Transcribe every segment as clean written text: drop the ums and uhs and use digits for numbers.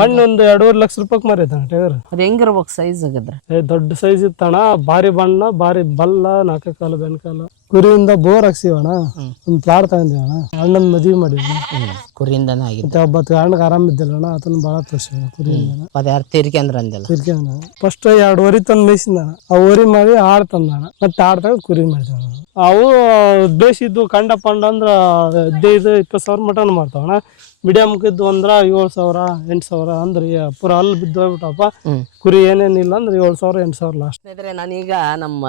ಮಣ್ಣು ಒಂದು 2.5 ಲಕ್ಷ ರೂಪಾಯಿ ಮಾರೈತಣ ಟಗರ್. ಅದ್ ಹೆಂಗಿರ್ಬೇಕು ಸೈಜ್ ಆಗಿದ್ರೆ? ದೊಡ್ಡ ಸೈಜ್ ಇತ್ತಣ, ಭಾರಿ ಬಣ್ಣ, ಭಾರಿ ಬಲ್ಲ, 4 ಕಾಲು ಬೆನ್ಕಾಲ. ಕುರಿಯಿಂದ ಬೋರ್ ಹಾಕ್ಸಿವಣ, ಒಂದ್ ಪ್ಲಾಟ್ ತಗೊಂಡಿವಣ, ಅಣ್ಣನ್ ಮದ್ವಿ ಮಾಡಿದ್ವಿ. ಕುರಿಯಿಂದನೇ ಆಗಿದೆ. ಮತ್ತೆ ಒಬ್ಬತ್ತು ಅಣ್ಣಗೆ ಆರಾಮ ಇದ್ದಿಲ್ಲಣ್ಣ, ಅದನ್ನ ಬಾಳ ತೋರ್ಸಿವ ಕುರಿಯಿಂದ. ಅದ ಯಾರು ತೀರ್ಕೆ ಅಂದ್ರ ಅಂದಿಲ್ಲ? ತಿರ್ಕೊಂಡ ಫಸ್ಟ್ 2 ವರಿ ತಂದ್ ಮೇಯ್ಸಿದ. ಆ ವರಿ ಮಾಡಿ ಆಡ್ ತಂದಣ, ಮತ್ತೆ ಆಡ್ ತಗೊಂಡ್ ಕುರಿ ಮಾಡಿದವ. ಅವು ಬೇಸಿದ್ದು ಕಂಡ ಪಂಡ ಅಂದ್ರ 15-20 ಸಾವಿರ ಮಟನ್ ಮಾಡ್ತಾವಣ. ಮೀಡಿಯಮ್ಕಿದ್ದು ಅಂದ್ರ 7,000 8,000 ಅಂದ್ರೆ ಪೂರ ಅಲ್ಲಿ ಬಿದ್ದು ಹೋಗ್ಬಿಟ್ಟಪ್ಪ. ಕುರಿ ಏನೇನಿಲ್ಲ ಅಂದ್ರೆ 7,000 8,000 ಲಾಸ್ಟ್. ಸ್ನೇಹಿತರೆ, ನಾನೀಗ ನಮ್ಮ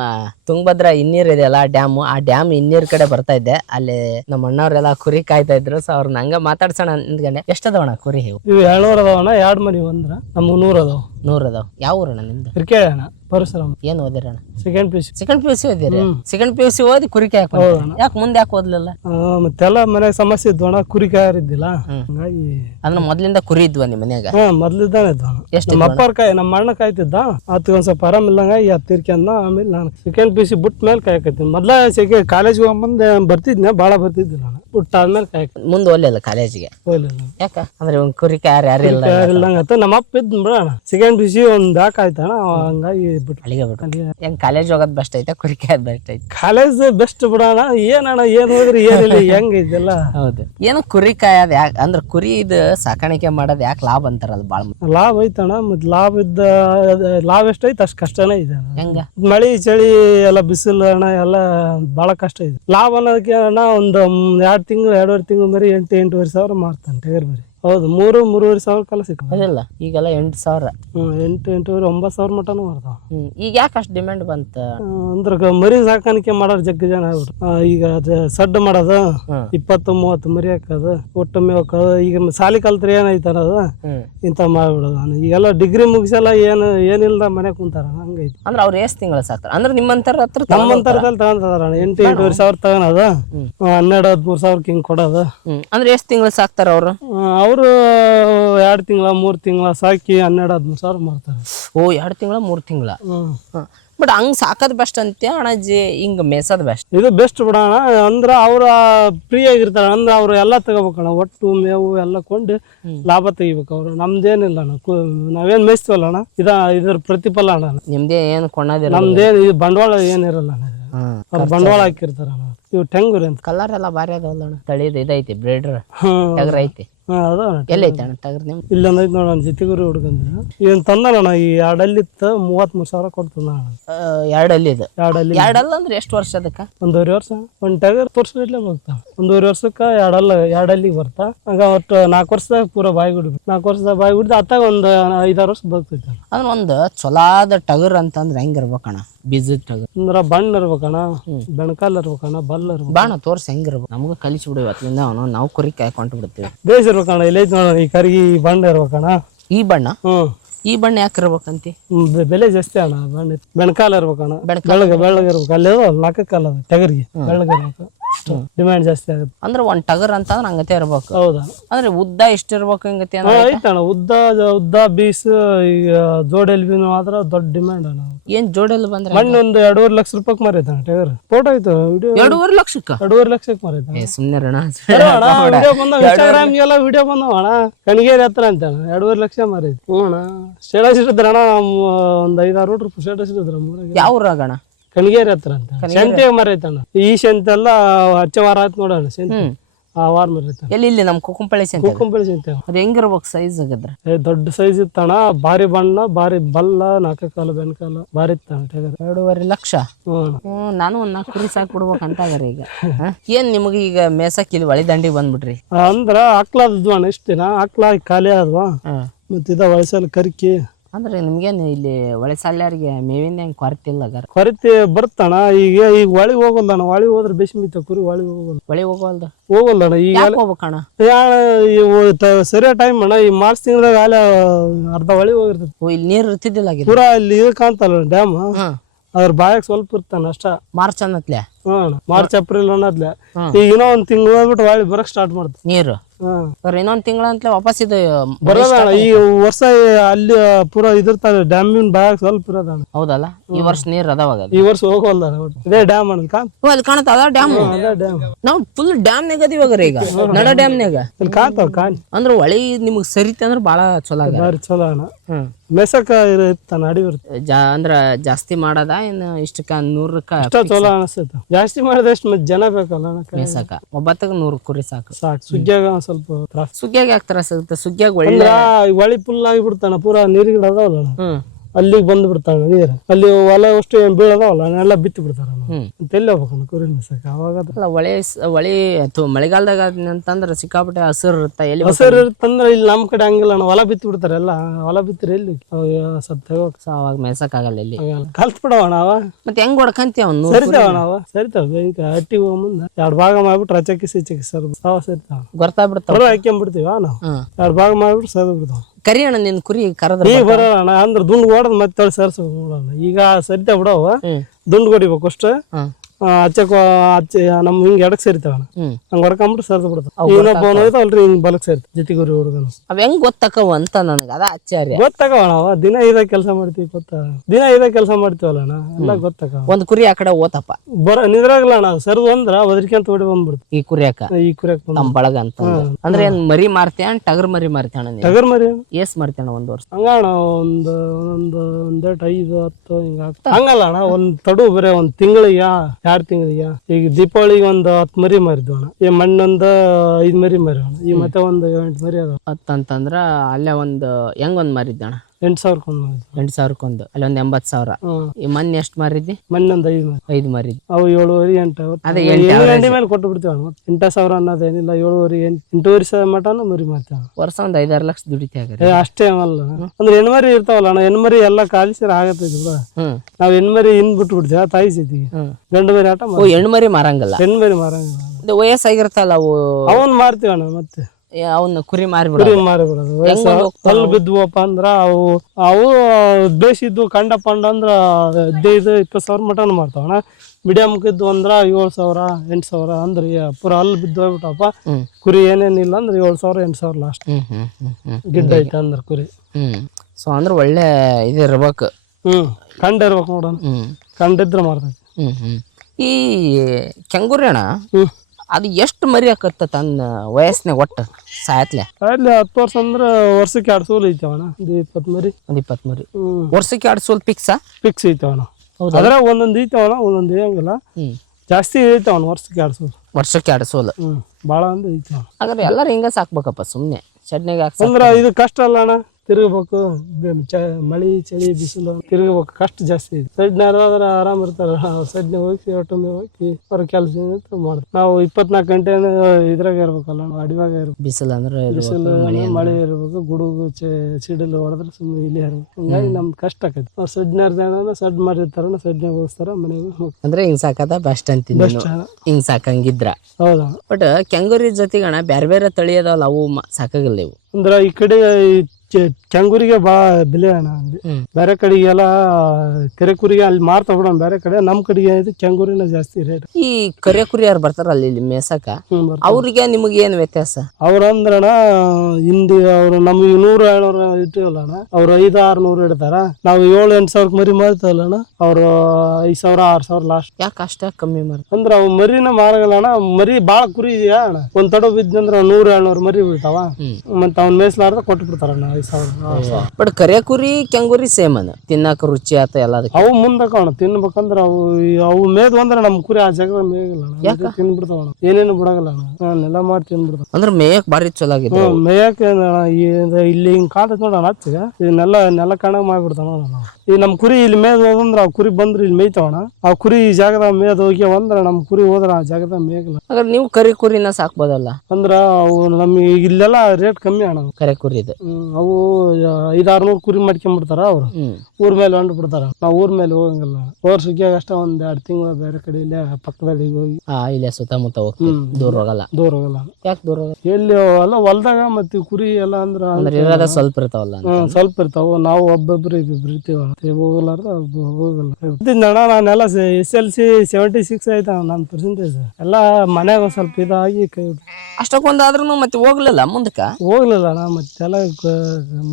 ತುಂಗಭದ್ರಾ ಹಿನ್ನೀರ್ ಇದೆಯಲ್ಲ ಡ್ಯಾಮ್, ಆ ಡ್ಯಾಮ್ ಹಿನ್ನೀರ್ ಕಡೆ ಬರ್ತಾ ಇದ್ದೆ. ಅಲ್ಲಿ ನಮ್ಮ ಅಣ್ಣವ್ರೆಲ್ಲ ಕುರಿ ಕಾಯ್ತಾ ಇದ್ರು. ಸೊ ಅವ್ರನ್ನ ಹಂಗ ಮಾತಾಡ್ಸೋಣ ಅಂದ್ಕೊಂಡೆ. ಎಷ್ಟದವಣ ಕುರಿ? ಇವು 700 ಅದಾವಣ. 2 ಮರಿ ಅಂದ್ರ ನಮ್ಗೆ 100 ಅದಾವ. 100 ಅದಾವ. ಯಾವ ಊರಣ್ಣ ನಿಮ್ದು? ಹಿರ್ಕೇಳಣ, ಪರಶುರಾಮ. ಏನ್ ಓದಿರಣ್ಣ? ಸೆಕೆಂಡ್ ಪಿ ಯು ಸಿ ಓದಿರಿ? ಸೆಕೆಂಡ್ ಪಿ ಯು ಸಿ ಓದಿ ಕುರಿ ಕಾಯಕ್ ಯಾಕೆ ಮುಂದೆ ಯಾಕೆ ಓದ್ಲಿಲ್ಲ? ಮತ್ತೆಲ್ಲ ಮನ್ಯಾಗ ಸಮಸ್ಯೆ ಇದ್ವಣ, ಕುರಿ ಕಾಯರಿದ್ದಿಲ್ಲ. ಹಂಗಾಗಿ ಅಂದ್ರೆ ಮೊದ್ಲಿಂದ ಕುರಿ ಇದ್ವ ನಿಮ್ ಮನ್ಯಾಗ? ಮೊದ್ಲಿದ್ದಾನೆ ಇದ್ವಣ. ನಮ್ಮ ಅಪ್ಪ ನಮ್ಮ ಅಣ್ಣ ಕಾಯ್ತಿದ್ದ. ಆತ ಒಂದ್ ಸ್ವಲ್ಪ ಆರಾಮ ಇಲ್ಲಂಗ ತಿರ್ಕೊಂಡ. ಆಮೇಲೆ ನಾನು ಸೆಕೆಂಡ್ ಪಿ ಯು ಸಿ ಬಿಟ್ಟ ಮೇಲೆ ಕಾಯಕತ್ತೀನಿ. ಮೊದ್ಲ ಕಾಲೇಜ್ ಹೋಗ್ಬಂದ್ ಬರ್ತಿದ್ನೆ, ಬಾಳ ಬರ್ತಿದ್ದಿಲ್ಲ ನಾನು. ಬಿಟ್ಟಾದ್ಮೇಲೆ ಕಾಯಕ. ಮುಂದೆ ಹೋಗ್ಲಿಲ್ಲ ಕಾಲೇಜಿಗೆ? ಹೋಗ್ಲಿಲ್ಲ. ಯಾಕ? ಅಂದ್ರೆ ಕುರಿ ಕಾಯರ್ ಯಾರು ಇಲ್ಲ ಇಲ್ಲಂಗತ್ತ. ನಮ್ಮ ಅಪ್ಪ ಇದ್ ಬಿಡೋಣ, ಸೆಕೆಂಡ್ ಪಿ ಯು ಸಿ ಒಂದ್ ಬ್ಯಾಕ್ ಆಯ್ತಣ, ಹಂಗಾಗಿ ಬಿಟ್ಟು. ಅಲ್ಲಿಗೆ ಬಿಟ್ಟು ಹೆಂಗ್ ಕಾಲೇಜ್ ಹೋಗೋದ್ ಬೆಸ್ಟ್ ಐತೆ, ಕುರಿ ಕಾಯೋದ್ ಬೆಸ್ಟ್ ಐತೆ? ಕಾಲೇಜ್ ಬೆಸ್ಟ್ ಬಿಡೋಣ. ಏನಣ್ಣ ಏನ್ ಹೋದ್ರಿ ಏನಿಲ್ಲ, ಹೆಂಗ ಇದೆಲ್ಲ. ಹೌದು. ಏನು ಕುರಿ ಕಾಯೋದ್ ಯಾಕೆ ಅಂದ್ರೆ ಕುರಿ ಇದು ಸಾಕಾಣಿಕೆ ಮಾಡೋದ್ ಯಾಕೆ ಲಾಭ ಅಂತಾರಲ್ಲ? ಬಾಳ ಲಾಭ ಐತಣ. ಮತ್ ಲಾಭ ಇದ್ದ ಲಾಭ ಎಷ್ಟೈತೆ ಅಷ್ಟ್ ಕಷ್ಟನೇ ಇದೆ. ಹೆಂಗ? ಮಳಿ ಚಳಿ ಎಲ್ಲ ಬಿಸಿಲು ಅಣ್ಣ ಎಲ್ಲ ಬಾಳ ಕಷ್ಟ ಇದೆ. ಲಾಭ ಅನ್ನೋದಕ್ಕೆ ಅಣ್ಣ ಒಂದು 2 ತಿಂಗಳು 2.5 ತಿಂಗಳು ಮರಿ 8-8.5 ಸಾವಿರ ಮಾರ್ತಾನೆ ಟಗರ್ ಮರಿ. ಹೌದು, 3-3.5 ಸಾವಿರ ಕಾಲ ಸಿಕ್ಕ. ಅದಿಲ್ಲ ಈಗೆಲ್ಲ 8,000. 8-8.5 9 ಸಾವಿರ ಮಟನು ಮಾರ್ತಾವ. ಈಗ ಯಾಕೆ ಅಷ್ಟು ಡಿಮ್ಯಾಂಡ್ ಬಂತ ಅಂದ್ರ ಮರಿ ಸಾಕಾಣಿಕೆ ಮಾಡೋರು ಜಗ್ಗ ಜನ ಆಗ್ಬಿಟ್ಟು. ಈಗ ಸಡ್ಡು ಮಾಡೋದು, 20-30 ಮರಿ ಹಾಕೋದು, ಒಟ್ಟು ಮೇವ್ ಹಾಕೋದು. ಈಗ ಸಾಲಿ ಕಲ್ತ್ರೆ ಏನೈತಾರ ಅದು ಇಂತ ಮಾಡ್ಬಿಡೋದು. ಈಗೆಲ್ಲ ಡಿಗ್ರಿ ಮುಗಿಸಲ್ಲ, ಏನಿಲ್ಲ ಮನೆ ಕುಂತಾರ. ಹಂಗೈತಿ. ಅಂದ್ರೆ ಅವ್ರು ಎಷ್ಟ್ ತಿಂಗಳ ಸಾಕ್ತಾರ? ಅಂದ್ರೆ ನಿಮ್ಮಂತರ ಹತ್ರ ನಮ್ಮಂತರದಲ್ಲಿ ತಗೊಂತಾರ. 8-8.5 ಸಾವಿರ ತಗೋದು, 12-13 ಸಾವಿರಕ್ಕೆ ಹಿಂಗ್ ಕೊಡೋದು. ಅಂದ್ರೆ ಎಷ್ಟ್ ತಿಂಗಳ ಸಾಕ್ತಾರ ಅವ್ರು? ಅವರು 2 ತಿಂಗಳ 3 ತಿಂಗಳ ಸಾಕಿ 12-13 ಸಾವಿರ ಮಾಡ್ತಾರೆ. ಓ, 2 ತಿಂಗಳ 3 ತಿಂಗಳ. ಬಟ್ ಹಂಗ್ ಸಾಕದ್ ಬೆಸ್ಟ್ ಅಂತೆ ಅಣ್ಣಾಜಿ, ಹಿಂಗ್ ಮೇಸದ್ ಬೆಸ್ಟ್? ಇದು ಬೆಸ್ಟ್ ಬಿಡೋಣ. ಅಂದ್ರ ಅವ್ರ ಫ್ರೀ ಆಗಿರ್ತಾರ. ಅಂದ್ರ ಅವ್ರು ಎಲ್ಲಾ ತಗೋಬೇಕಣ್ಣ, ಒಟ್ಟು ಮೇವು ಎಲ್ಲ ಕೊಂಡು ಲಾಭ ತೆಗಿಬೇಕು ಅವ್ರು. ನಮ್ದೇನಿಲ್ಲ ಅಣ್ಣ, ನಾವೇನ್ ಮೇಯಿಸ್ತೀವಲ್ಲ ಅಣ್ಣ, ಇದ್ರ ಪ್ರತಿಫಲ ಅಣ್ಣ. ನಿಮ್ದೇ ಏನ್ ಕೊಂಡದಿರ? ನಮ್ದೇನ್ ಇದು ಬಂಡವಾಳ ಏನಿರಲ್ಲ ಅಣ್ಣ. ಅವ್ರು ಬಂಡವಾಳ ಹಾಕಿರ್ತಾರ ಅಣ್ಣ. ಇವು ಟೆಂಗುರಿ ಅಂತ ಕಲರ್ ಎಲ್ಲ ಬಾರಿ ಅದಾವಲ್ಲ ಅಣ್ಣ. ತಳಿದ ಇದೈತಿ, ಬ್ರೀಡರ್ ಟಗರ್ ಐತಿ. ಎಲ್ಲೈತಿ ಅಣ್ಣ ಟಗರ್ ನಿಮ್? ಇಲ್ಲೊಂದೈತಿ ನೋಡ, ಜೊತೆಗುರಿ ಹುಡ್ಕಂದ ಏನ್ ತಂದಣ್ಣ. ಈ 2 ಅಲ್ಲಿತ್ತ 33 ಸಾವಿರ ಕೊಡ್ತಂದ. 2 ಅಲ್ಲಿ ಇದು 2 ಅಲ್ಲ ಅಂದ್ರೆ ಎಷ್ಟು ವರ್ಷ ಅದಕ್ಕ? 1.5 ವರ್ಷ. ಒಂದ್ ಟಗರ್ ತೋರ್ಸ್ಲಿಟ್ಲೆ ಬರ್ತಾವ. 1.5 ವರ್ಷಕ್ಕ 2 ಅಲ್ಲಿಗೆ ಬರ್ತಾ. ಹಂಗ ಒಟ್ಟು 4 ವರ್ಷದಾಗ ಪೂರ ಬಾಯಿ ಗುಡ್ಬೇಕು. 4 ವರ್ಷದಾಗ ಬಾಯಿ ಗುಡ್ದು ಅತ್ತಾಗ ಒಂದ್ 5-6 ವರ್ಷ ಬರ್ತೈತಿ. ಅದ್ರ ಒಂದು ಚೊಲಾದ ಟಗರ್ ಅಂತಂದ್ರೆ ಹೆಂಗಿರ್ಬೇಕಣ್ಣ? ಬೀಜದ ಟಗರ್ ಅಂದ್ರ ಬಣ್ಣ ಇರ್ಬೇಕಣ್ಣ, ಬೆಣಕಾಲ್ ಇರ್ಬೇಕಣ್ಣ, ಬಲ್ಲ ಇರ್ಬೇಕು. ಬಾಣ ತೋರ್ಸಿ ಹೆಂಗಿರ್ಬೇಕು ನಮ್ಗ ಕಲಿಸಿ ಬಿಡು. ಇವತ್ತಿಂದ ನಾವು ಕುರಿ ಕಾಯ್ಕೊಂಡ್ ಬಿಡ್ತೀವಿ. ಬೇಸ್ ಇರ್ಬೇಕಣ್ಣ. ಇಲ್ಲೈತಿ ನೋಡ, ಈ ಕರಿಗೆ ಈ ಬಣ್ಣ ಇರ್ಬೇಕಣ್ಣ. ಈ ಬಣ್ಣ? ಈ ಬಣ್ಣ ಯಾಕೆ ಇರ್ಬೇಕಂತಿ? ಬೆಲೆ ಜಾಸ್ತಿ ಅಣ್ಣ. ಬಣ್ಣ ಬೆಣಕಾಲ ಇರ್ಬೇಕಣ್ಣ, ಬೆಳ್ಳಗ ಇರ್ಬೇಕು. ಅಲ್ಲಿ 4 ಕಾಲ ಟಗರಿಗೆ ಬೆಳ್ಳಗ ಇರ್ಬೇಕು. ಡಿಮ್ಯಾಂಡ್ ಜಾಸ್ತಿ ಆಗುತ್ತೆ. ಅಂದ್ರೆ ಒಂದ್ ಟಗರ್ ಅಂತ ಹಂಗತೆ ಇರ್ಬೇಕು. ಹೌದಾ? ಅಂದ್ರೆ ಉದ್ದ ಇಷ್ಟ ಇರ್ಬೇಕು ಹಿಂಗತಿ? ಐತಣ್ಣ ಉದ್ದ ಬೀಸ್. ಈಗ ಜೋಡೆಲ್ ಆದ್ರ ದೊಡ್ಡ ಡಿಮ್ಯಾಂಡ್ ಅಣ್ಣ. ಏನ್ ಜೋಡೆಲ್ ಬಂದ್ರೆ? ಮಣ್ಣು ಒಂದು 2.5 ಲಕ್ಷ ರೂಪಾಯಿ ಮಾರೈತಣ್ಣ ಟಗರ್. ಫೋಟೋ ಐತೆ, ವಿಡಿಯೋ. 2.5 ಲಕ್ಷಕ್ಕ? 2.5 ಲಕ್ಷಕ್ಕೆ ಮಾರೈತ. ಸುಮ್ನೆ ವಿಡಿಯೋ ಬಂದಾವ, ಇನ್ಸ್ಟಾಗ್ರಾಮ್ಗೆಲ್ಲ ವಿಡಿಯೋ ಬಂದವ ಅಣ್ಣ. ಕಣಿಗೇರಿ ಹತ್ರ ಅಂತ 2.5 ಲಕ್ಷ ಮಾರೈತಿ. ಹ್ಞೂ ಅಣ್ಣ. ಸ್ಟೇಟಸ್ ಇಟ್ಟಿದ್ರ ಅಣ್ಣ, ಒಂದ್ 5-6 ರೋಡ್ ಸ್ಟೇಟಸ್ ಇಟ್ಟಿದ್ರ. ಯಾವ ಊರಾಗಣ? ಕಣಿಗೇರಿ ಹತ್ರ ಅಂತ. ಶಂತಿ ಮರೈತಣ್ಣ. ಈ ಶಂತಿ ಎಲ್ಲ ಹಚ್ಚ ವಾರ ಆಯ್ತು ನೋಡೋಣ. ಶಂತಿ ಆ ವಾರ ಮರೈತ. ಎಲ್ಲಿ? ನಮ್ ಕುಕ್ಕುಂಪಳ್ಳಿ ಶಂತಿ. ಕುಕ್ಕುಂಪಳ್ಳಿ ಶಂತಿ. ಅದ್ ಹೆಂಗಿರ್ಬೇಕು ಸೈಜ್ ಆಗಿದ್ರೆ? ದೊಡ್ಡ ಸೈಜ್ ಇತ್ತಣ, ಭಾರಿ ಬಣ್ಣ, ಭಾರಿ ಬಲ್ಲ, 4 ಕಾಲು ಬೆನ್ಕಾಲ, ಭಾರಿ ಇತ್ತಣ್ಣ ಟಗರ್. 2.5 ಲಕ್ಷ. ನಾನು ಒಂದ್ 4 ಕುರಿ ಸಾಕ್ ಬಿಡ್ಬೇಕಂತಾಗ್ರಿ ಈಗ. ಏನ್ ನಿಮ್ಗೆ ಈಗ ಮೇಸಕ್ ಇಲ್ಲಿ ಹೊಳಿ ದಂಡಿಗೆ ಬಂದ್ಬಿಟ್ರಿ? ಅಂದ್ರ ಆಕ್ಳಾದ್ವಾ ಇಷ್ಟ ದಿನ. ಆಕ್ಳ ಖಾಲಿ ಆದ್ವಾ, ಮತ್ತ ಒಳಸಲ್ ಕರ್ಕಿ. ಅಂದ್ರೆ ನಿಮ್ಗೇನು ಇಲ್ಲಿ ಒಳೆ ಸಾಲ್ಯಾರಿಗೆ ಮೇವಿಂದ ಹೆಂಗ್ ಕೊರತೆ ಇಲ್ಲ? ಕೊರತೆ ಬರ್ತಣ. ಈಗ ಹೊಳಿ ಹೋಗಲ್ಲಣ್ಣ. ಹೊಳಿ ಹೋದ್ರೆ ಬೇಸಿ ಮಿತ್ತ ಕುರಿ. ಹೊಳಿ ಹೋಗಲ್ಲಣ್ಣ. ಈಗ ಹೋಗ್ಬೇಕಣ್ಣ. ಸರಿಯಾದ ಟೈಮ್ ಅಣ್ಣ. ಈ ಮಾರ್ಚ್ ತಿಂಗಳದಾಗ ಅರ್ಧ ಹೊಳಿ ಹೋಗಿರ್ತದೆ. ಇಲ್ಲಿ ನೀರ್ ಇರ್ತಿದ್ದಿಲ್ಲ ಪೂರಾ ಇಲ್ಲಿ ಇದು ಕಾಣ್ತಲ್ಲ ಡ್ಯಾಮ್, ಅದ್ರ ಬಾಯಾಗ ಸ್ವಲ್ಪ ಇರ್ತಾನ ಅಷ್ಟ. ಮಾರ್ಚ್ ಅನ್ನತ್ಲೆ ಅಣ್ಣ ಮಾರ್ಚ್ ಏಪ್ರಿಲ್ ಅನ್ನೋದ್ಲೆ ಈಗ ಇನ್ನೂ ಒಂದ್ ತಿಂಗಳು ಹೋಗ್ಬಿಟ್ಟು ಹೊಳ್ಳಿ ಬರಕ್ ಸ್ಟಾರ್ಟ್ ಮಾಡ್ತಾರೆ ನೀರು ಇನ್ನೊಂದ್ ತಿಂಗಳ ಅಂತಲೇ ವಾಪಸ್ ಇದು ಬರೋದಣ್ಣ ಈ ವರ್ಷ ಅಲ್ಲಿ ಪೂರಾ ಇದಿರ್ತಾರೆ ಡ್ಯಾಮಿನ ಬಾಯಾಗ ಸ್ವಲ್ಪ ಇರೋದಣ್ಣ. ಹೌದಲ್ಲ ಈ ವರ್ಷ ನೀರ್ ಅದಾವಾಗ ಈ ವರ್ಷ ಹೋಗಲ್ಲ ಇದೇ ಡ್ಯಾಮ್ ಅಣ್ಣ ಅಲ್ಲಿ ಕಾಣತ್ತ ಅದ ಡ್ಯಾಮ್ ಡ್ಯಾಮ್ ನಾವ್ ಫುಲ್ ಡ್ಯಾಮ್ನಾಗ ಅದೀವಾಗ ಈಗ ನಡ ಡ್ಯಾಮ್ನಾಗ ಇಲ್ಲಿ ಕಾಣ್ತಾವ ಕಾಣಿ ಅಂದ್ರ ಹೊಳಿ ನಿಮಗ್ ಸರಿತಿ ಅಂದ್ರ ಬಾಳ ಚಲೋ ಆಗ ಬಾರಿ ಚಲೋ ಅಣ್ಣ. ಮೆಸಕ ಇರ್ತಾನ ಅಡಿ ಇರುತ್ತೆ ಅಂದ್ರ ಜಾಸ್ತಿ ಮಾಡದ ಇನ್ನು ಇಷ್ಟಕ್ಕ 100ಕ್ಕ ಅಷ್ಟ ಚಲೋ ಅನಿಸ್ತೈತೆ. ಜಾಸ್ತಿ ಮಾಡಿದ್ರೆ ಎಷ್ಟು ಮತ್ತೆ ಜನ ಬೇಕಲ್ಲ ಅಣ್ಣ ಮೇಸಕ ಒಬ್ಬತ್ತಗ 100 ಕುರಿ ಸಾಕು. ಸುಗ್ಗಿಯಾಗ ಸ್ವಲ್ಪ ತ್ರಾಸ. ಸುಗ್ಗಿಯಾಗ ಯಾಕೆ ತ್ರಾಸ ಆಗುತ್ತೆ? ಸುಗ್ಗಿಯಾಗ ಒಳ್ಳೆ ಅಂದ್ರ ಈ ಹೊಳಿ ಫುಲ್ ಆಗಿಬಿಡ್ತಾನ ಪೂರಾ ನೀರಿಗಿಡ ಅದಾವಲ್ಲ ಅಣ್ಣ ಅಲ್ಲಿಗೆ ಬಂದ್ ಬಿಡ್ತಾನ ನೀರ್. ಅಲ್ಲಿ ಹೊಲ ಅಷ್ಟು ಏನ್ ಬೀಳದಾವಲ್ಲ ಎಲ್ಲ ಬಿತ್ತು ಬಿಡ್ತಾರ ಎಲ್ಲಿ ಹೋಗ್ಬೇಕಣ್ಣ ಕುರಿ ಮೆಸಕ ಅವಾಗ ಹೊಳಿ ಮಳೆಗಾಲದಾಗ ಅಂತಂದ್ರ ಸಿಕ್ಕಾಪಟ್ಟೆ ಹಸಿರು ಇರುತ್ತ. ಎಲ್ಲಿ ಹಸಿರು ಇರ್ತಂದ್ರ ಇಲ್ಲಿ ನಮ್ ಕಡೆ ಹಂಗಿಲ್ಲ ಅಣ್ಣ ಹೊಲ ಬಿತ್ತು ಬಿಡ್ತಾರ ಎಲ್ಲ. ಹೊಲ ಬಿತ್ತರಿ ಎಲ್ಲಿ ಸತ್ತ ಅವಾಗ ಮೇಸಕ್ ಆಗಲ್ಲ ಇಲ್ಲಿ ಕಲ್ತ್ ಬಿಡವಣ ಅವ ಮತ್ತೆ ಹೆಂಗ್ ಹೊಡ್ಕಂತೀಯ ಅವ್ನು ಸರಿತಾವಣ ಅವ ಸರಿತಾವ ಈಗ ಹಟ್ಟಿ ಹೋಗ ಮುಂದ 2 ಭಾಗ ಮಾಡ್ಬಿಟ್ರೆ ರಚಕಿಸಿ ಸರ್ ಸಾವ ಸರಿತಾವ ಗೊತ್ತಾಗ್ಬಿಡ್ತಾವ ಹಾಕ್ಯಂಬಿಡ್ತೀವ ನಾವು 2 ಭಾಗ ಮಾಡ್ಬಿಟ್ರೆ ಸರಿ ಬಿಡ್ತಾವ. ಕರಿ ಅಣ್ಣ ನಿನ್ ಕುರಿ ಕರೆದ್ರ ಈಗ ಬರೋಣ ಅಂದ್ರ ದುಂಡ್ ಓಡದ್ ಮತ್ತೆ ಸರ್ಸ ನೋಡೋಣ. ಈಗ ಸರಿತಾ ಬಿಡವ ದುಂಡ್ ಹೊಡಿಬೇಕು ಅಷ್ಟ ಹಚ್ಚ ನಮ್ ಹಿಂಗ್ ಎಡಕ್ ಸೇರಿತಾವಣ ಹಂಗ ಹೊಡ್ಕೊಂಬಿಟ್ಟು ಸರ್ದು ಬಿಡ್ತಾವ. ಇನ್ನೊಬ್ಬ ಅಲ್ರಿ ಹಿಂಗ್ ಬಲಕ್ ಸೇರ್ತ ಜೊತೆಗೆ ಹುಡುಗನ ಅವ್ ಹೆಂಗ್ ಗೊತ್ತಾಕವ ಅಂತ ನನಗ ಅದ ಆಶ್ಚರ್ಯ. ಗೊತ್ತಾಗವಣ ಅವ ದಿನ ಇದಾಗ ಕೆಲಸ ಮಾಡ್ತೀವಿ ದಿನ ಇದಾಗ ಕೆಲಸ ಮಾಡ್ತೀವಲ್ಲ ಅಣ್ಣ ಎಲ್ಲ ಗೊತ್ತಾಗ. ಒಂದ್ ಕುರಿ ಆ ಕಡೆ ಓತಪ್ಪ ನಿದ್ರಾಗಲ್ಲ ಅಣ್ಣ ಸರ್ದು ಅಂದ್ರ ಒದರಿಕೆಂತ ಹೊಡಿ ಬಂದ್ಬಿಡ್ತು ಈ ಕುರಿಯಾಕ ಈ ಕುರಿಯಾಕ ನಮ್ ಬಳಗ ಅಂತ. ಅಂದ್ರೆ ಏನ್ ಮರಿ ಮಾರ್ತೀಯ ಟಗರ್ ಮರಿ ಮಾರ್ತೀಯ? ಟಗರ್ ಮರಿ ಏಸ್ ಮಾರ್ತೀಯ ಒಂದ್ ವರ್ಷ? ಹಂಗಣ ಒಂದೆರಡು 5 10 ಹಿಂಗ ಹಂಗಲ್ಲ ಅಣ್ಣ. ಒಂದ್ ತಡು ಬರೇ ಒಂದ್ ತಿಂಗಳಿಗೆ 2 ತಿಂಗಳಿಗೆ. ಈಗ ದೀಪಾವಳಿಗೆ ಒಂದ್ 10 ಮರಿ ಮಾರಿದ್ವು ಅಣ್ಣ. ಈ ಮಣ್ಣೊಂದ್ 5 ಮರಿ ಮಾರಿವಣ. ಈ ಮತ್ತೆ ಒಂದ್ 8 ಮರಿ ಅದಾವ. 10 ಅಂತಂದ್ರ ಅಲ್ಲೇ ಒಂದ್ ಹೆಂಗ್ ಒಂದ್ ಮಾರಿದ್ದಣ? 8,000 ಅಲ್ಲಿ ಒಂದ್ 80,000. ಈ ಮಣ್ಣು ಎಷ್ಟ್ ಮಾರಿದ್ದಿ? ಮಣ್ಣೊಂದ್ 5 ಮಾರಿದ್ದಿ. ಅವು 7.5 8 ಅದೇ ಗಂಟೆ ಮೇಲೆ ಕೊಟ್ಟು ಬಿಡ್ತೀವ 8,000 ಅನ್ನೋದೇನಿಲ್ಲ. 7.5 8.5 ಮಟನು ಮರಿ ಮಾಡ್ತೇವ. ವರ್ಷ ಒಂದ್ 5-6 ಲಕ್ಷ ದುಡಿತಿ ಆಗ ಅಷ್ಟೇ ಅಲ್ಲ ಅಂದ್ರೆ ಹೆಣ್ಮರಿ ಇರ್ತಾವಲ್ಲ ಅಣ್ಣ. ಹೆಣ್ಮರಿ ಎಲ್ಲ ಕಾಲಿಸಿರ ಆಗತ್ತಿದ್ವಿ ನಾವ್ ಹೆಣ್ಮರಿ ಬಿಟ್ಟು ಬಿಡ್ತೇವ ತಾಯಿ ಜೊತೆಗೆ. ಗಂಡು ಮರಿ ಆಟ ಹೆಣ್ಮರಿ ಮಾರಂಗಲ್ಲ. ಹೆಣ್ಮರಿ ಮಾರಂಗಿಲ್ಲ. ವಯಸ್ಸಾಗಿರ್ತಲ್ಲ ಅವು ಅವನ್ ಮಾರ್ತೀವಣ್ಣ. ಮತ್ತೆ ಅವನ್ನ ಕುರಿ ಮಾರಿಬಿಡೋದು. ಕಲ್ಲು ಬಿದ್ವಪ್ಪ ಅಂದ್ರ ಅವು ಬೇಸಿದ್ದು ಕಂಡ ಪಂಡ ಅಂದ್ರ 15,000-20,000 ಮಟನ್ ಮಾಡ್ತಾವಣ್ಣ. ಮೀಡಿಯಮ್ಕಿದ್ದು ಅಂದ್ರ 7,000 8,000 ಅಂದ್ರೆ ಪೂರ ಅಲ್ಲಿ ಬಿದ್ದು ಹೋಗ್ಬಿಟ್ಟಪ್ಪ. ಕುರಿ ಏನೇನಿಲ್ಲ ಅಂದ್ರೆ 7,000 8,000 ಲಾಸ್ಟ್. ಗಿಡ್ಡ ಐತೆ ಅಂದ್ರ ಕುರಿ. ಸೊ ಅಂದ್ರ ಒಳ್ಳೆ ಇದಿರ್ಬೇಕು. ಕಂಡ ಇರ್ಬೇಕು ನೋಡೋಣ. ಕಂಡಿದ್ರ ಮಾಡ್ತೈತಿ. ಈ ಕೆಂಗೂರಿ ಅಣ್ಣ ಅದು ಎಷ್ಟು ಮರಿ ಆಕತ್ತ ತನ್ನ ವಯಸ್ಸಿನಾಗ ಒಟ್ಟು ಸಾಯತ್ಲೆ? ಅಲ್ಲಿ 10 ವರ್ಷ ಅಂದ್ರ ವರ್ಷಕ್ಕೆ 2 ಸೂಲ್ ಐತವಣ್ಣ. 20 ಮರಿ. 20 ಮರಿ ವರ್ಷಕ್ಕೆ 2 ಸೂಲ್ ಫಿಕ್ಸ್ ಐತವಣ್ಣ. ಅದ್ರಾಗ ಒಂದೊಂದು ಐತವಣ್ಣ ಒಂದೊಂದು ಇರಂಗಿಲ್ಲ. ಜಾಸ್ತಿ ಐತವಣ್ಣ ವರ್ಷಕ್ಕೆ 2 ಸೂಲ್. ವರ್ಷಕ್ಕೆ 2 ಸೂಲ್ ಬಾಳ ಅಂದ್ರೆ ಐತವ. ಹಾಗಾದ್ರೆ ಎಲ್ಲಾರು ಹಿಂಗ ಸಾಕ್ಬೇಕಪ್ಪ ಸುಮ್ನೆ ಶೆಡ್ನಾಗ ಅಂದ್ರ ಇದು ಕಷ್ಟ ಅಲ್ಲ ಅಣ್ಣ. ತಿರುಗಬೇಕು ಮಳಿ ಚಳಿ ಬಿಸಿಲು ತಿರುಗಬೇಕು ಕಷ್ಟ ಜಾಸ್ತಿ ಇದೆ. ಸೈಡ್ನಾರ ಆರಾಮ್ ಇರ್ತಾರ. ಸೈಡ್ನ ಹೋಗಿ ಒಟ್ಟೊಮ್ಮೆ ಹೋಗಿ ಅವ್ರ ಕೆಲಸ ಮಾಡ್ತಾರೆ. ನಾವು 24 ಗಂಟೆ ಇದ್ರಾಗ ಇರ್ಬೇಕಲ್ಲ ನಾವು ಅಡಿವಾಗ ಇರ್ಬೇಕು. ಬಿಸಿಲು ಅಂದ್ರೆ ಮಳೆ ಇರ್ಬೇಕು. ಗುಡುಗು ಸಿಡಿಲು ಹೊಡೆದ್ರೆ ಸುಮ್ಮನೆ ಇಲ್ಲಿ ಇರ್ಬೇಕು. ಹಿಂಗಾಗಿ ನಮ್ದು ಕಷ್ಟ ಆಕೈತಿ. ನಾವು ಸಡ್ನಾರ ಜನ ಸಡ್ ಮಾಡಿರ್ತಾರ ಸಡ್ನಾಗ ಹೋಗಿಸ್ತಾರ ಮನೆಗೆ ಹೋಗ್ತಾರೆ. ಅಂದ್ರೆ ಹಿಂಗ್ ಸಾಕದ ಬೆಸ್ಟ್ ಅಂತೀನಿ. ಹಿಂಗ್ ಸಾಕಂಗಿದ್ರ ಹೌದಾ. ಬಟ್ ಕೆಂಗೂರಿ ಜೊತೆಗಣ ಬೇರೆ ಬೇರೆ ತಳಿ ಅದಾವಲ್ಲ ಅವು ಸಾಕಾಗಲ್ಲ ಇವು. ಅಂದ್ರ ಈ ಕಡೆ ಕೆಂಗೂರಿಗೆ ಬಾಳ ಬೆಲೆ ಅಣ್ಣ. ಬೇರೆ ಕಡೆಗೆಲ್ಲ ಕೆರೆ ಕುರಿಗೆ ಅಲ್ಲಿ ಮಾರ್ತಾ ಬಿಡೋಣ. ಬೇರೆ ಕಡೆ ನಮ್ ಕಡೆಗೆ ಕೆಂಗೂರಿನ ಜಾಸ್ತಿ ರೇಟ್. ಈ ಕರೆ ಕುರಿ ಯಾರು ಬರ್ತಾರ ಅಲ್ಲಿ ಮೇಸಕ ಅವ್ರಿಗೆ ನಿಮಗೆ ಏನ್ ವ್ಯತ್ಯಾಸ? ಅವ್ರಂದ್ರಣ ಹಿಂದಿ ಅವ್ರು ನಮ್ಗೆ 100-700 ಇಟ್ಟಿವಲ್ಲ ಅಣ್ಣ. ಅವ್ರು 500-600 ಇಡ್ತಾರ. ನಾವು 7-8 ಸಾವಿರ ಮರಿ ಮಾರ್ತವಲ್ಲ ಅಣ್ಣ. ಅವ್ರು 5,000-6,000 ಲಾಸ್ಟ್. ಯಾಕೆ ಅಷ್ಟ ಕಮ್ಮಿ ಮಾರ್ತ? ಅಂದ್ರ ಅವ್ ಮರಿನ ಮಾರಗಲ್ಲ ಅಣ್ಣ. ಮರಿ ಬಾಳ ಕುರಿ ಇದೆಯಾ ಅಣ್ಣ. ಒಂದ್ ತಡ ಬಿದ್ದಂದ್ರ 100-700 ಮರಿ ಬೀಳ್ತಾವ. ಮತ್ತ ಅವ್ನ ಮೇಯ್ಸಲಾರ್ದ ಕೊಟ್ಟು ಬಿಡ್ತಾರಣ್ಣ 5,000. ಬಟ್ ಕರೆ ಕುರಿ ಕೆಂಗೂರಿ ಸೇಮ್ ಅದ ತಿನ್ನಾಕ ರುಚಿ ಆತ ಎಲ್ಲದಕ್ಕೆ. ಅವು ಮುಂದಕ್ಕವಣ ತಿನ್ಬೇಕಂದ್ರ ಅವು ಮೇದ್ ಅಂದ್ರ ನಮ್ ಕುರಿ ಆ ಜಾಗದ ಮೇಯಲ್ಲ. ತಿನ್ಬಿಡ್ತಾವಣ. ಏನೇನು ಬಿಡಗಲ್ಲ ಅಣ್ಣ. ನೆಲ ಮಾಡಿ ತಿನ್ಬಿಡ್ತಾವ. ಅಂದ್ರ ಮೇಯಕ್ ಬಾರಿ ಚಲೋ ಆಗಿದೆ. ಮೇಯಕ್ ಇಲ್ಲಿ ಹಿಂಗ್ ಕಾಣ್ತೈತಿ ನೋಡೋಣ ಹಚ್ಚಗ ನೆಲ ಕಾಣಾಗ ಮಾಡ್ಬಿಡ್ತಾವ ನೋಡ. ಈ ನಮ್ ಕುರಿ ಇಲ್ಲಿ ಮೇದ್ ಹೋದಂದ್ರ ಆ ಕುರಿ ಬಂದ್ರ ಇಲ್ಲಿ ಮೇಯ್ತಾವಣ. ಆ ಕುರಿ ಈ ಜಾಗದಾಗ ಮೇದ್ ಹೋಗ್ಯಾವ ಅಂದ್ರ ನಮ್ ಕುರಿ ಹೋದ್ರ ಆ ಜಾಗದಾಗ ಮೇಯಲ್ಲ. ಹಾಗಾದ್ರೆ ನೀವು ಕರಿ ಕುರಿನ ಸಾಕ್ಬೋದಲ್ಲ? ಅಂದ್ರ ಅವು ನಮ್ಗೆ ಇಲ್ಲೆಲ್ಲ ರೇಟ್ ಕಮ್ಮಿ ಅಣ್ಣ ಕರೆ ಕುರಿದು. ಅವು 500-600 ಕುರಿ ಮಾಡ್ಕೊಂಡ್ಬಿಡ್ತಾರ ಅವ್ರು. ಹ್ಮ್ ಊರ್ ಮೇಲೆ ಹೊಂಡು ಬಿಡ್ತಾರ. ನಾವು ಊರ್ ಮೇಲೆ ಹೋಗಂಗಿಲ್ಲ. ವರ್ಷಕ್ಕೆ ಅಷ್ಟ 1-2 ತಿಂಗಳು ಬೇರೆ ಕಡೆ ಇಲ್ಲೇ ಪಕ್ಕದಲ್ಲಿ ಹೋಗಿ ಇಲ್ಲೇ ಸುತ್ತಮುತ್ತ ಹೋಗ್ತೀವಿ, ದೂರ ಹೋಗಲ್ಲ. ದೂರ ಹೋಗಲ್ಲ. ಯಾಕೆ ದೂರ ಹೋಗಲ್ಲ? ಎಲ್ಲಿ ಎಲ್ಲ ಹೊಲ್ದಾಗ ಮತ್ತೆ ಕುರಿ ಎಲ್ಲ ಅಂದ್ರೆ ಇರೋದ ಸ್ವಲ್ಪ ಇರ್ತಾವಲ್ಲ ಅಂತ. ಸ್ವಲ್ಪ ಇರ್ತಾವ. ನಾವು ಒಬ್ಬೊಬ್ರು ಇರ್ತೀವ, ಹೋಗಲಾರ್ದ ಹೋಗಲ್ಲ. ಅಣ್ಣ ನಾನೆಲ್ಲ SLC 76 ಆಯ್ತ ನನ್ನ ಪರ್ಸೆಂಟೇಜ್. ಎಲ್ಲ ಮನ್ಯಾಗ ಒಂದ್ ಸ್ವಲ್ಪ ಇದಾಗಿ ಕೈ ಅಷ್ಟಕ್ಕೊಂದಾದ್ರೂ ಮತ್ತೆ ಹೋಗ್ಲಿಲ್ಲ ಮುಂದಕ್ಕ? ಹೋಗ್ಲಿಲ್ಲ ಅಣ್ಣ. ಮತ್ತೆಲ್ಲ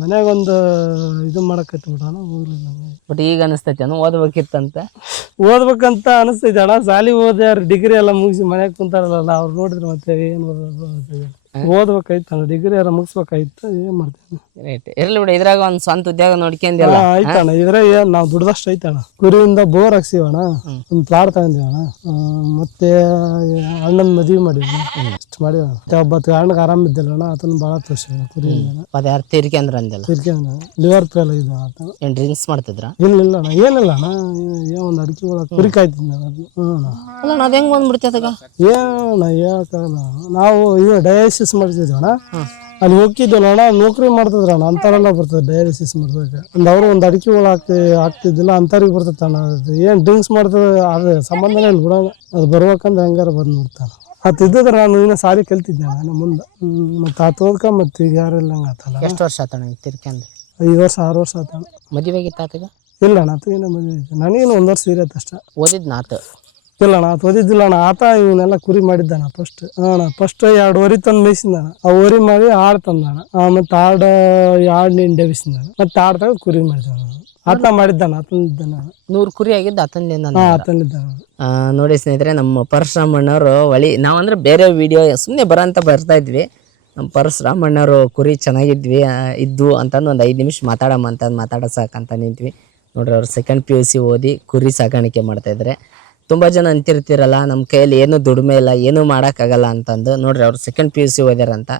ಮನ್ಯಾಗ ಒಂದು ಇದು ಮಾಡಕತ್ತಿ ಬಿಡೋಣ, ಹೋಗ್ಲಿಲ್ಲ. ಬಟ್ ಈಗ ಅನಿಸ್ತೈತಿ ಓದ್ಬೇಕಿತ್ತಂತ. ಓದ್ಬೇಕಂತ ಅನಿಸ್ತೈತಿ ಅಣ್ಣ. ಸಾಲಿ ಓದ್ಯಾರ, ಡಿಗ್ರಿ ಎಲ್ಲ ಮುಗಿಸಿ ಮನ್ಯಾಗ ಕುಂತಾರಲ್ಲ ಅವ್ರು ನೋಡಿದ್ರೆ ಮತ್ತೆ ಏನ್ ಓದ್ಬೇಕಾಯ್ತು. ಡಿಗ್ರಿ ಎಲ್ಲ ಮುಗಿಸ್ಬೇಕಾಯ್ತು. ಏನ್ ಮಾಡ್ತೇನೆ. ಇರ್ಲಿ ಬಿಡ, ಇದ್ರಾಗ ಒಂದ್ ಸ್ವಂತ ಉದ್ಯೋಗ ನೋಡ್ಕೊಂಡಿಲ್ಲ. ಆಯ್ತಣ್ಣ. ಇದ್ರಾಗ ನಾವ್ ದುಡ್ದಷ್ಟು ಐತಣ್ಣ. ಕುರಿಯಿಂದ ಬೋರ್ ಹಾಕ್ಸಿವಣ್ಣ, ಒಂದ್ ಪ್ಲಾಟ್ ತಗೊಂಡಿವಣ್ಣ, ಮತ್ತೆ ಅಣ್ಣನ ಮದ್ವಿ ಮಾಡಿದ್ವಿ, ಅಷ್ಟು ಮಾಡಿವಣ್ಣ. ಮತ್ತೆ ಒಬ್ಬತ್ತು ಅಣ್ಣಗೆ ಆರಾಮಿದ್ದಿಲ್ಲಣ್ಣ, ಆತನ ಭಾಳ ತೋರ್ಸಿವಣ್ಣ ಕುರಿಯಿಂದ. ಅದ ಯಾರು ತೀರ್ಕೊಂಡ್ರ ಅಂದಿಲ್ಲ? ತೀರ್ಕೊಂಡ ಲಿವರ್ ಫೇಲ್ ಆಗಿದ್ದ ಆತ. ಏನ್ ಡ್ರಿಂಕ್ಸ್ ಮಾಡ್ತಿದ್ರ? ಇಲ್ಲ ಅಣ್ಣ, ಏನಿಲ್ಲ ಅಣ್ಣ. ಒಂದ್ ಅಡಿಕೆ ಒಳಗೆ ಕುರಿ ಕಾಯ್ತಿದ್ದ. ಅಲ್ಲ ಅದ ಹೆಂಗ್ ಬಂದ್ಬಿಡ್ತದ? ಏನಣ್ಣ ಹೇಳಕ್ಕಾಗಲ್ಲ. ನಾವು ಇದು ಡಯಾಲಿಸಿಸ್ ಮಾಡ್ತಿದ್ವಣ್ಣ, ಅಲ್ಲಿ ಹೋಗಿದ್ವಲ್ಲ ಅಣ್ಣ, ನೌಕರಿ ಮಾಡ್ತಿದ್ರಣ್ಣ. ಅಂತಾರೆಲ್ಲ ಬರ್ತದೆ ಡಯಾಲಿಸಿಸ್ ಮಾಡ್ಬೇಕು. ಅವ್ರು ಒಂದು ಅಡಿಕೆ ಒಳ ಹಾಕ್ತಿದ್ದಿಲ್ಲ, ಅಂಥವ್ರಿಗೆ ಬರ್ತೈತೆ ಅಣ್ಣ. ಅದು ಏನು ಡ್ರಿಂಕ್ಸ್ ಮಾಡ್ತದೆ ಅದು ಸಂಬಂಧನೇ ಇಲ್ಲ ಬಿಡೋಣ. ಅದು ಬರ್ಬೇಕಂದ್ರೆ ಹೆಂಗಾರ ಬಂದು ನೋಡ್ತಾನೆ. ಇದ್ದಿದ್ರೆ ನಾನು ಇನ್ನೂ ಸಾರಿ ಕಲ್ತಿದ್ದೆ ನಾನು ಮುಂದೆ. ಮತ್ತು ಆತ ಹೋದ್ಕ ಮತ್ತೆ ಈಗ ಯಾರು ಇಲ್ಲ ಹಂಗೆ ಆತಲ್ಲ. ಎಷ್ಟು ವರ್ಷ ಆತಣ್ಣ ಈಗ ತೀರ್ಕೊಂಡ್ರೆ? 5 ವರ್ಷ 6 ವರ್ಷ ಆತಣ್ಣ. ಮದುವೆ ಆಗಿತ್ತು ಆತಗ? ಇಲ್ಲ ಅಣ್ಣ, ಆತಗೇನೋ ಮದುವೆ ಐತೆ. ನನಗೇನು 1 ವರ್ಷ ಇರತ್ತೆ ಅಷ್ಟೇ. ಓದಿದ್ ನಾತು? ಇಲ್ಲ ಅಣ್ಣ, ಆತ ಓದಿದ್ದಿಲ್ಲ ಅಣ್ಣ. ಆತ ಇವನ್ನೆಲ್ಲ ಕುರಿ ಮಾಡಿದ್ದಾನ ಫಸ್ಟ್. ಫಸ್ಟ್ 2 ವರಿ ತಂದು ಮೇಯಿಸಿದಾನ. ಆ ವರಿ ಮಾಡಿ ಆಡು ತಂದಾನ. ಮತ್ತೆ ಆಡು ಡೇಬಿಸಿದಾನ. ಮತ್ತೆ ಆಡು ತಗೊಂಡು ಕುರಿ ಮಾಡಿದ್ದಾನ. ಆತ ಮಾಡಿದ್ದಾನ, ಆತನಿದ್ದಾನ. 100 ಕುರಿ ಆಗಿದ್ದು ಆತನಿಂದ? ಆತನಿದ್ದಾನ. ನೋಡಿ ಸ್ನೇಹಿತರೆ, ನಮ್ಮ ಪರಶುರಾಮಣ್ಣವರು ನಾವಂದ್ರೆ ಬೇರೆ ವಿಡಿಯೋ ಸುಮ್ಮನೆ ಬರೋಂತ ಬರ್ತಾ ಇದ್ವಿ. ನಮ್ಮ ಪರಶುರಾಮಣ್ಣವರು ಕುರಿ ಚೆನ್ನಾಗಿದ್ವಿ ಇದ್ದು ಅಂತಂದು ಒಂದು 5 ನಿಮಿಷ ಮಾತಾಡಮ್ಮ ಅಂತಂದು ಮಾತಾಡೋಸಾಕಂತ ನಿಂತ್ವಿ. ನೋಡ್ರಿ, ಅವ್ರು 2nd PUC ಓದಿ ಕುರಿ ಸಾಕಾಣಿಕೆ ಮಾಡ್ತಾಯಿದ್ದಾರೆ. ತುಂಬ ಜನ ಅಂತಿರ್ತಿರಲ್ಲ, ನಮ್ಮ ಕೈಯಲ್ಲಿ ಏನೂ ದುಡಿಮೆ ಇಲ್ಲ, ಏನೂ ಮಾಡೋಕ್ಕಾಗಲ್ಲ ಅಂತಂದು. ನೋಡ್ರಿ, ಅವ್ರು 2nd PUC ಓದ್ಯಾರಂತ.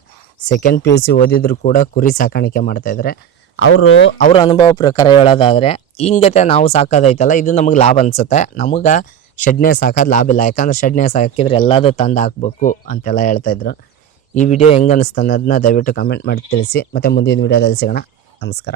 2nd PUC ಓದಿದ್ರು ಕೂಡ ಕುರಿ ಸಾಕಾಣಿಕೆ ಮಾಡ್ತಾಯಿದ್ದಾರೆ. ಅವ್ರ ಅನುಭವ ಪ್ರಕಾರ ಹೇಳೋದಾದರೆ, ಹಿಂಗತೆ ನಾವು ಸಾಕೋದೈತಲ್ಲ, ಇದು ನಮಗೆ ಲಾಭ ಅನ್ಸುತ್ತೆ. ನಮಗೆ ಶೆಡ್ನೇ ಸಾಕೋದು ಲಾಭ ಇಲ್ಲ. ಯಾಕಂದ್ರೆ ಶೆಡ್ನೇ ಸಾಕಿದ್ರೆ ಎಲ್ಲದೂ ತಂದು ಹಾಕ್ಬೇಕು ಅಂತೆಲ್ಲ ಹೇಳ್ತಾಯಿದ್ರು. ಈ ವಿಡಿಯೋ ಹೆಂಗೆ ಅನ್ನಿಸ್ತು ಅನ್ನೋದನ್ನ ದಯವಿಟ್ಟು ಕಮೆಂಟ್ ಮಾಡಿ ತಿಳಿಸಿ. ಮತ್ತು ಮುಂದಿನ ವಿಡಿಯೋದಲ್ಲಿ ಸಿಗೋಣ. ನಮಸ್ಕಾರ.